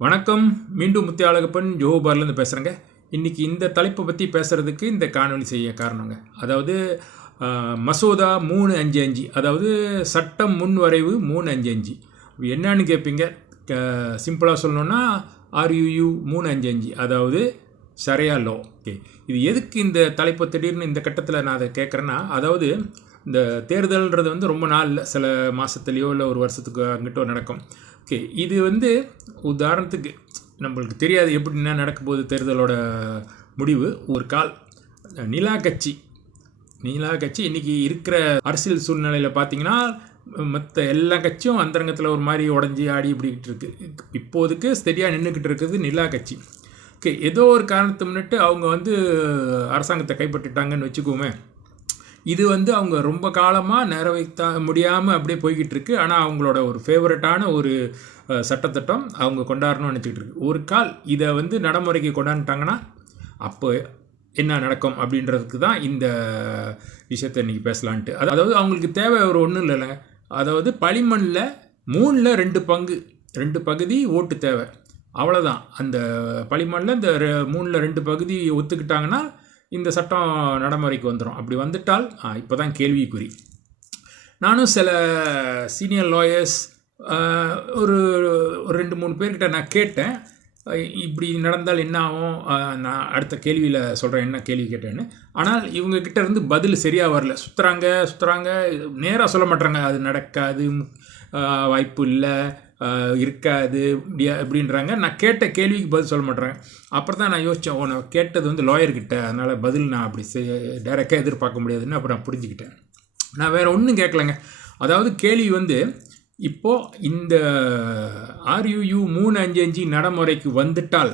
வணக்கம். மீண்டும் முத்தியாளகப்பன் ஜோஹர்லேருந்து பேசுகிறேங்க. இன்றைக்கி இந்த தலைப்பை பற்றி பேசுகிறதுக்கு இந்த காணொலி செய்ய காரணங்க. அதாவது மசோதா 355, அதாவது சட்டம் முன்வரைவு 355 என்னன்னு கேட்பீங்க. சிம்பிளாக சொல்லணுன்னா RUU 355, அதாவது ஷரியா லோ. ஓகே, இது எதுக்கு இந்த தலைப்பை திடீர்னு இந்த கட்டத்தில் நான் அதை கேட்குறேன்னா, அதாவது இந்த தேர்தல்ன்றது வந்து ரொம்ப நாள் இல்லை, சில மாதத்துலேயோ இல்லை ஒரு வருஷத்துக்கு அங்கிட்டோ நடக்கும். ஓகே, இது வந்து உதாரணத்துக்கு நம்மளுக்கு தெரியாது எப்படின்னா நடக்க போகுது தேர்தலோட முடிவு. ஒரு கால் நிலா கட்சி இன்றைக்கி இருக்கிற அரசியல் சூழ்நிலையில் பார்த்திங்கன்னா மற்ற எல்லா கட்சியும் அந்தரங்கத்தில் ஒரு மாதிரி உடஞ்சி ஆடி இப்படிக்கிட்டு இருக்குது. இப்போதுக்கு ஸ்டெடியாக நின்றுக்கிட்டு இருக்குது நிலா கட்சி. ஓகே, ஏதோ ஒரு காரணத்தை முன்னிட்டு அவங்க வந்து அரசாங்கத்தை கைப்பற்றிட்டாங்கன்னு வச்சுக்கோமே. இது வந்து அவங்க ரொம்ப காலமாக நிறைவேற்ற முடியாமல் அப்படியே போய்கிட்டு இருக்கு. ஆனால் அவங்களோட ஒரு ஃபேவரட்டான ஒரு சட்டத்திட்டம் அவங்க கொண்டாடணும்னு நினச்சிக்கிட்டு இருக்கு. ஒரு கால் இதை வந்து நடைமுறைக்கு கொண்டாந்துட்டாங்கன்னா அப்போ என்ன நடக்கும் அப்படின்றதுக்கு தான் இந்த விஷயத்தை இன்றைக்கி பேசலான்ட்டு. அதாவது அவங்களுக்கு தேவை ஒரு ஒன்றும் இல்லைங்க. அதாவது பளிமண்ணில் 2 பகுதி ஓட்டு தேவை, அவ்வளோதான். அந்த பளிமண்ணில் இந்த 2 பகுதி ஒத்துக்கிட்டாங்கன்னா இந்த சட்டம் நடைமுறைக்கு வந்துடும். அப்படி வந்துட்டால் இப்போ தான் கேள்விக்குறி. நானும் சில சீனியர் லாயர்ஸ் ஒரு 2-3 பேர்கிட்ட நான் கேட்டேன், இப்படி நடந்தால் என்ன ஆகும். நான் அடுத்த கேள்வியில் சொல்கிறேன் என்ன கேள்வி கேட்டேன்னு. ஆனால் இவங்கக்கிட்ட இருந்து பதில் சரியாக வரல. சுற்றுறாங்க, நேராக சொல்ல மாட்டாங்க. அது நடக்காது, வாய்ப்பு இல்லை, இருக்காது, இப்படின்றாங்க. நான் கேட்ட கேள்விக்கு பதில் சொல்ல மாட்டேறாங்க. அப்புறம் தான் நான் யோசித்தேன், நான் கேட்டது வந்து லாயர்கிட்ட, அதனால் பதில் நான் அப்படி டைரெக்டாக எதிர்பார்க்க முடியாதுன்னு அப்புறம் நான் புரிஞ்சுக்கிட்டேன். நான் வேறு ஒன்றும் கேட்கலைங்க. அதாவது கேள்வி வந்து இப்போது இந்த RUU 355 நடைமுறைக்கு வந்துட்டால்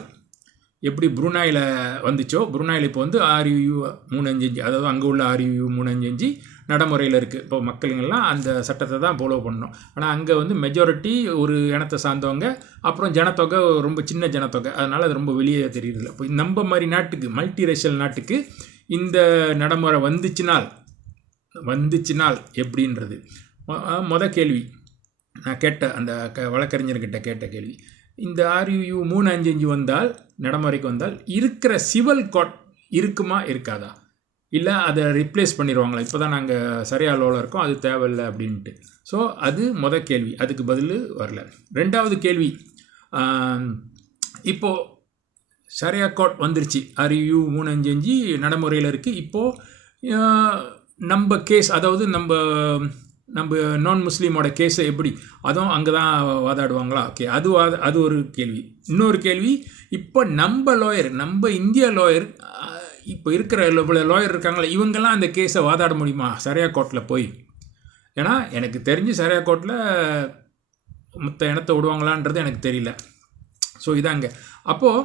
எப்படி புருனாயில் வந்துச்சோ, புருனாயில் இப்போ வந்து RUU 355, அதாவது அங்கே உள்ள RUU 355 நடைமுறையில் இருக்குது. இப்போ மக்களுங்கள்லாம் அந்த சட்டத்தை தான் ஃபாலோ பண்ணணும். ஆனால் அங்கே வந்து மெஜாரிட்டி ஒரு இனத்தை சார்ந்தவங்க, அப்புறம் ஜனத்தொகை ரொம்ப சின்ன ஜனத்தொகை, அதனால் அது ரொம்ப வெளியே தெரியுதில்ல. இப்போ நம்ம மாதிரி நாட்டுக்கு, மல்டி ரேஷியல் நாட்டுக்கு இந்த நடைமுறை வந்துச்சுனால் எப்படின்றது கேள்வி நான் கேட்ட அந்த வழக்கறிஞர்கிட்ட கேட்ட கேள்வி. இந்த RUU 355 வந்தால், நடைமுறைக்கு வந்தால், இருக்கிற சிவில் கோர்ட் இருக்குமா இருக்காதா, இல்லை அதை ரிப்ளேஸ் பண்ணிடுவாங்களா? இப்போ தான் நாங்கள் ஷரியா லோவில் இருக்கோம், அது தேவையில்லை அப்படின்ட்டு. ஸோ அது கேள்வி, அதுக்கு பதில் வரல. ரெண்டாவது கேள்வி, இப்போது ஷரியா கோர்ட் வந்துருச்சு, RUU 355 நடைமுறையில் இருக்குது. இப்போது நம்ம கேஸ், அதாவது நம்ம நான் முஸ்லீமோட கேஸை எப்படி, அதுவும் அங்கே தான் வாதாடுவாங்களா? ஓகே, அது ஒரு கேள்வி. இன்னொரு கேள்வி, இப்போ நம்ம இந்திய லாயர், இப்போ இருக்கிற லாயர் இருக்காங்களா, இவங்கெல்லாம் அந்த கேஸை வாதாட முடியுமா ஷரியா கோர்ட்டில் போய்? ஏன்னா எனக்கு தெரிஞ்சு ஷரியா கோர்ட்டில் மற்ற இனத்தை விடுவாங்களான்றது எனக்கு தெரியல. ஸோ இதாங்க. அப்போது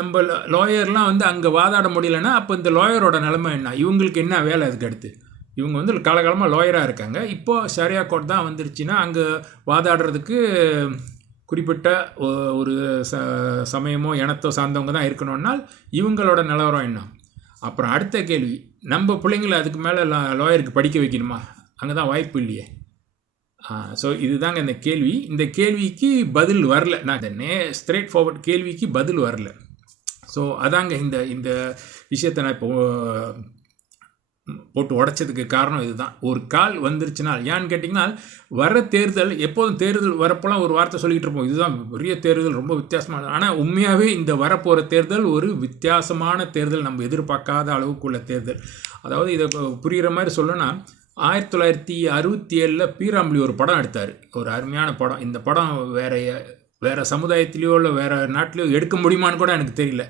நம்ம லாயர்லாம் வந்து அங்கே வாதாட முடியலன்னா அப்போ இந்த லாயரோட நிலைமை என்ன? இவங்களுக்கு என்ன வேலை? அதுக்கு அடுத்து இவங்க வந்து காலகாலமாக லாயராக இருக்காங்க. இப்போது ஷரியா கோர்ட் தான் வந்துருச்சுன்னா அங்கே வாதாடுறதுக்கு குறிப்பிட்ட ஒரு சமயமோ இனத்தோ சார்ந்தவங்க தான் இருக்கணும்னால் இவங்களோட நிலவரம் என்ன? அப்புறம் அடுத்த கேள்வி, நம்ம பிள்ளைங்களை அதுக்கு மேலே லாயருக்கு படிக்க வைக்கணுமா? அங்கே தான் வாய்ப்பு இல்லையே. ஸோ இதுதாங்க இந்த கேள்வி. இந்த கேள்விக்கு பதில் வரல. நான் இந்த ஸ்ட்ரெயிட் ஃபார்வர்ட் கேள்விக்கு பதில் வரல. ஸோ அதாங்க இந்த விஷயத்தை நான் இப்போ போட்டு உடைச்சதுக்கு காரணம் இதுதான். ஒரு கால் வந்துருச்சுன்னா, ஏன்னு கேட்டிங்கன்னா, வர தேர்தல், எப்போதும் தேர்தல் வரப்போலாம் ஒரு வார்த்தை சொல்லிகிட்டு இருப்போம், இதுதான் பெரிய தேர்தல், ரொம்ப வித்தியாசமான. ஆனால் உண்மையாகவே இந்த வரப்போகிற தேர்தல் ஒரு வித்தியாசமான தேர்தல், நம்ம எதிர்பார்க்காத அளவுக்கு உள்ள தேர்தல். அதாவது இதை புரிகிற மாதிரி சொல்லணும்னா, 1967 பீராம்பலி ஒரு படம் எடுத்தார், ஒரு அருமையான படம். இந்த படம் வேறு சமுதாயத்திலையோ இல்லை வேறு நாட்டிலையோ எடுக்க முடியுமான்னு கூட எனக்கு தெரியல.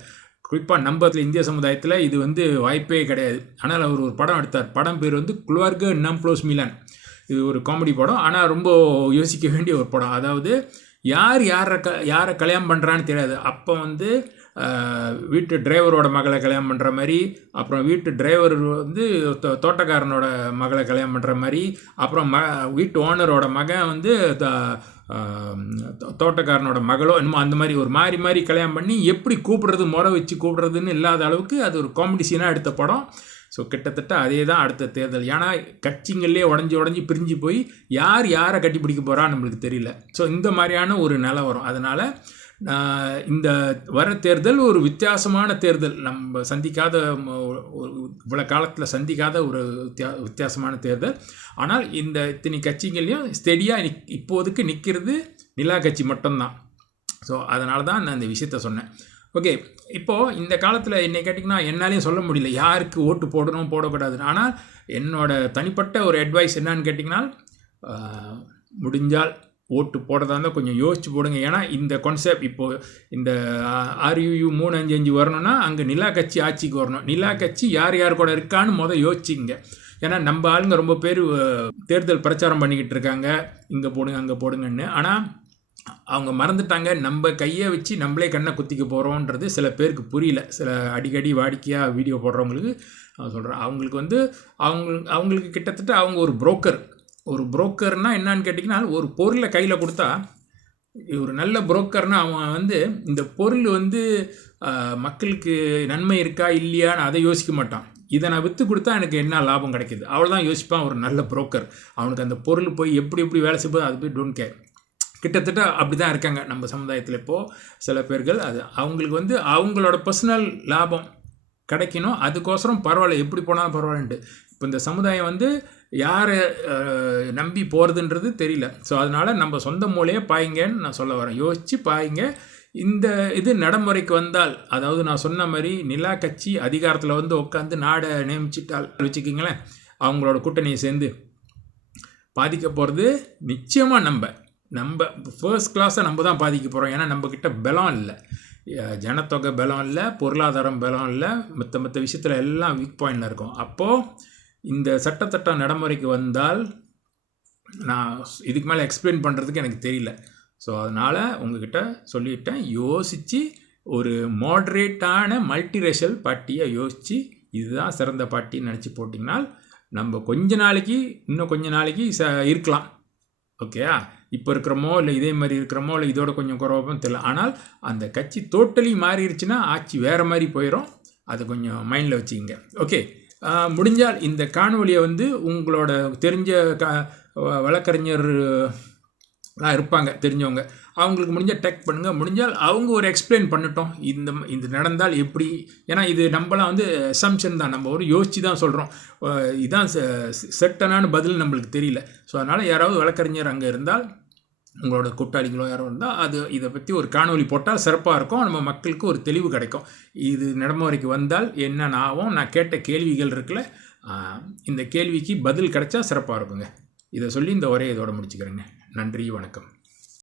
குறிப்பாக நம்ம இந்திய சமுதாயத்தில் இது வந்து வாய்ப்பே கிடையாது. ஆனால் அவர் ஒரு படம் எடுத்தார். படம் பேர் வந்து குல்வார்க நம்ப்ளோஸ் மிலன். இது ஒரு காமெடி படம், ஆனால் ரொம்ப யோசிக்க வேண்டிய ஒரு படம். அதாவது யாரை கல்யாணம் பண்ணுறான்னு தெரியாது. அப்போ வந்து வீட்டு டிரைவரோட மகளை கல்யாணம் பண்ணுற மாதிரி, அப்புறம் வீட்டு டிரைவர் வந்து தோட்டக்காரனோட மகளை கல்யாணம் பண்ணுற மாதிரி, அப்புறம் வீட்டு ஓனரோட மகன் வந்து தோட்டக்காரனோட மகளோ என்னமோ அந்த மாதிரி ஒரு மாறி கல்யாணம் பண்ணி எப்படி கூப்பிடுறது, முறை வச்சு கூப்பிடுறதுன்னு இல்லாத அளவுக்கு அது ஒரு காமெடி சீனாக எடுத்த படம். ஸோ கிட்டத்தட்ட அதே தான் அடுத்த தேர்தல். ஏன்னா கட்சிங்களே உடஞ்சி பிரிஞ்சு போய் யாரை கட்டிப்பிடிக்க போகிறா நம்மளுக்கு தெரியல. ஸோ இந்த மாதிரியான ஒரு நிலை வரும். அதனால் இந்த வர தேர்தல் ஒரு வித்தியாசமான தேர்தல், நம்ம சந்திக்காத இவ்வளோ காலத்தில் சந்திக்காத ஒரு வித்தியாசமான தேர்தல். ஆனால் இந்த இத்தனை கட்சிகளையும் ஸ்டெடியாக இப்போதைக்கு நிற்கிறது நிலா கட்சி மட்டும்தான். ஸோ அதனால தான் நான் இந்த விஷயத்த சொன்னேன். ஓகே, இப்போது இந்த காலத்தில் என்னை கேட்டிங்கன்னா என்னாலையும் சொல்ல முடியல யாருக்கு ஓட்டு போடணும் போடக்கூடாதுன்னு. ஆனால் என்னோட தனிப்பட்ட ஒரு அட்வைஸ் என்னன்னு கேட்டிங்கன்னா, முடிஞ்சால் ஓட்டு போடுறதா இருந்தால் கொஞ்சம் யோசிச்சு போடுங்க. ஏன்னா இந்த கான்செப்ட் இப்போது இந்த RUU 355 வரணும்னா அங்கே நிலா கட்சி ஆட்சிக்கு வரணும். நிலா கட்சி யார் கூட இருக்கான்னு யோசிச்சிங்க. ஏன்னா நம்ம ஆளுங்க ரொம்ப பேர் தேர்தல் பிரச்சாரம் பண்ணிக்கிட்டு இருக்காங்க, இங்கே போடுங்க அங்கே போடுங்கன்னு. ஆனால் அவங்க மறந்துட்டாங்க, நம்ம கையை வச்சு நம்மளே கண்ணை குத்திக்க போகிறோன்றது சில பேருக்கு புரியல. சில அடிக்கடி வாடிக்கையாக வீடியோ போடுறவங்களுக்கு சொல்கிறேன், அவங்களுக்கு அவங்களுக்கு கிட்டத்தட்ட அவங்க ஒரு புரோக்கர்னால் என்னன்னு கேட்டிங்கன்னா, ஒரு பொருளை கையில் கொடுத்தா, ஒரு நல்ல புரோக்கர்னால் அவன் இந்த பொருள் மக்களுக்கு நன்மை இருக்கா இல்லையான்னு அதை யோசிக்க மாட்டான். இதை நான் விற்று கொடுத்தா எனக்கு என்ன லாபம் கிடைக்கிது அவ்வளோதான் யோசிப்பான் ஒரு நல்ல புரோக்கர். அவனுக்கு அந்த பொருள் போய் எப்படி வேலை செய்யும்போது அது போய் டோன்ட் கேர். கிட்டத்தட்ட அப்படி தான் இருக்காங்க நம்ம சமுதாயத்தில் இப்போது சில பேர்கள். அது அவங்களுக்கு அவங்களோட பர்சனல் லாபம் கிடைக்கணும், அதுக்கோசரம் பரவாயில்ல எப்படி போனாலும் பரவாயில்லன்ட்டு. இப்போ இந்த சமுதாயம் யாரை நம்பி போகிறதுன்றது தெரியல. ஸோ அதனால் நம்ம சொந்த மூலையே பாய்ங்கன்னு நான் சொல்ல வரேன். யோசித்து பாய்ங்க. இந்த இது நடைமுறைக்கு வந்தால், அதாவது நான் சொன்ன மாதிரி நிலா கட்சி அதிகாரத்தில் உட்காந்து நாடை நியமிச்சிட்டால் வச்சுக்கிங்களேன், அவங்களோட கூட்டணியை சேர்ந்து பாதிக்க போகிறது நிச்சயமாக நம்ம ஃபர்ஸ்ட் கிளாஸை நம்ம தான் பாதிக்க போகிறோம். ஏன்னா நம்மக்கிட்ட பலம் இல்லை, ஜனத்தொகை பலம் இல்லை, பொருளாதாரம் பலம் இல்லை, மற்ற விஷயத்தில் எல்லாம் வீக் பாயிண்டில் இருக்கும். அப்போது இந்த சட்டத்திட்டம் நடைமுறைக்கு வந்தால் நான் இதுக்கு மேலே எக்ஸ்பிளைன் பண்ணுறதுக்கு எனக்கு தெரியல. ஸோ அதனால் உங்ககிட்ட சொல்லிவிட்டேன், யோசித்து ஒரு மாட்ரேட்டான மல்டிரேஷியல் பார்ட்டியை யோசித்து இதுதான் சிறந்த பார்ட்டின்னு நினச்சி போட்டிங்கனால் நம்ம இன்னும் கொஞ்ச நாளைக்கு இருக்கலாம். ஓகேயா, இப்போ இருக்கிறோமோ இல்லை இதே மாதிரி இருக்கிறோமோ இல்லை இதோட கொஞ்சம் குறைவாகவும் தெரியல. ஆனால் அந்த கட்சி டோட்டலி மாறிடுச்சுன்னா ஆட்சி வேறு மாதிரி போயிடும். அதை கொஞ்சம் மைண்டில் வச்சுக்கிங்க. ஓகே, முடிஞ்சால் இந்த காணொலியை உங்களோட தெரிஞ்ச வழக்கறிஞர்லாம் இருப்பாங்க தெரிஞ்சவங்க, அவங்களுக்கு முடிஞ்சால் டெக் பண்ணுங்கள். முடிஞ்சால் அவங்க ஒரு எக்ஸ்பிளைன் பண்ணட்டும் இந்த நடந்தால் எப்படி. ஏன்னா இது நம்மளாம் அசம்ஷன் தான், நம்ம ஒரு யோசித்து தான் சொல்கிறோம். இதுதான் செட்டனான பதில் நம்மளுக்கு தெரியல. ஸோ அதனால் யாராவது வழக்கறிஞர் அங்கே இருந்தால், உங்களோட கூட்டாளிகளோ யாரோ இருந்தால் இதை பற்றி ஒரு காணொலி போட்டால் சிறப்பாக இருக்கும். நம்ம மக்களுக்கு ஒரு தெளிவு கிடைக்கும். இது நடைமுறைக்கு வந்தால் என்ன ஆகும். நான் கேட்ட கேள்விகள் இருக்குல்ல, இந்த கேள்விக்கு பதில் கிடைச்சா சிறப்பாக இருக்குங்க. இதை சொல்லி இந்த உரையை இதோட முடிச்சுக்கிறேங்க. நன்றி, வணக்கம்.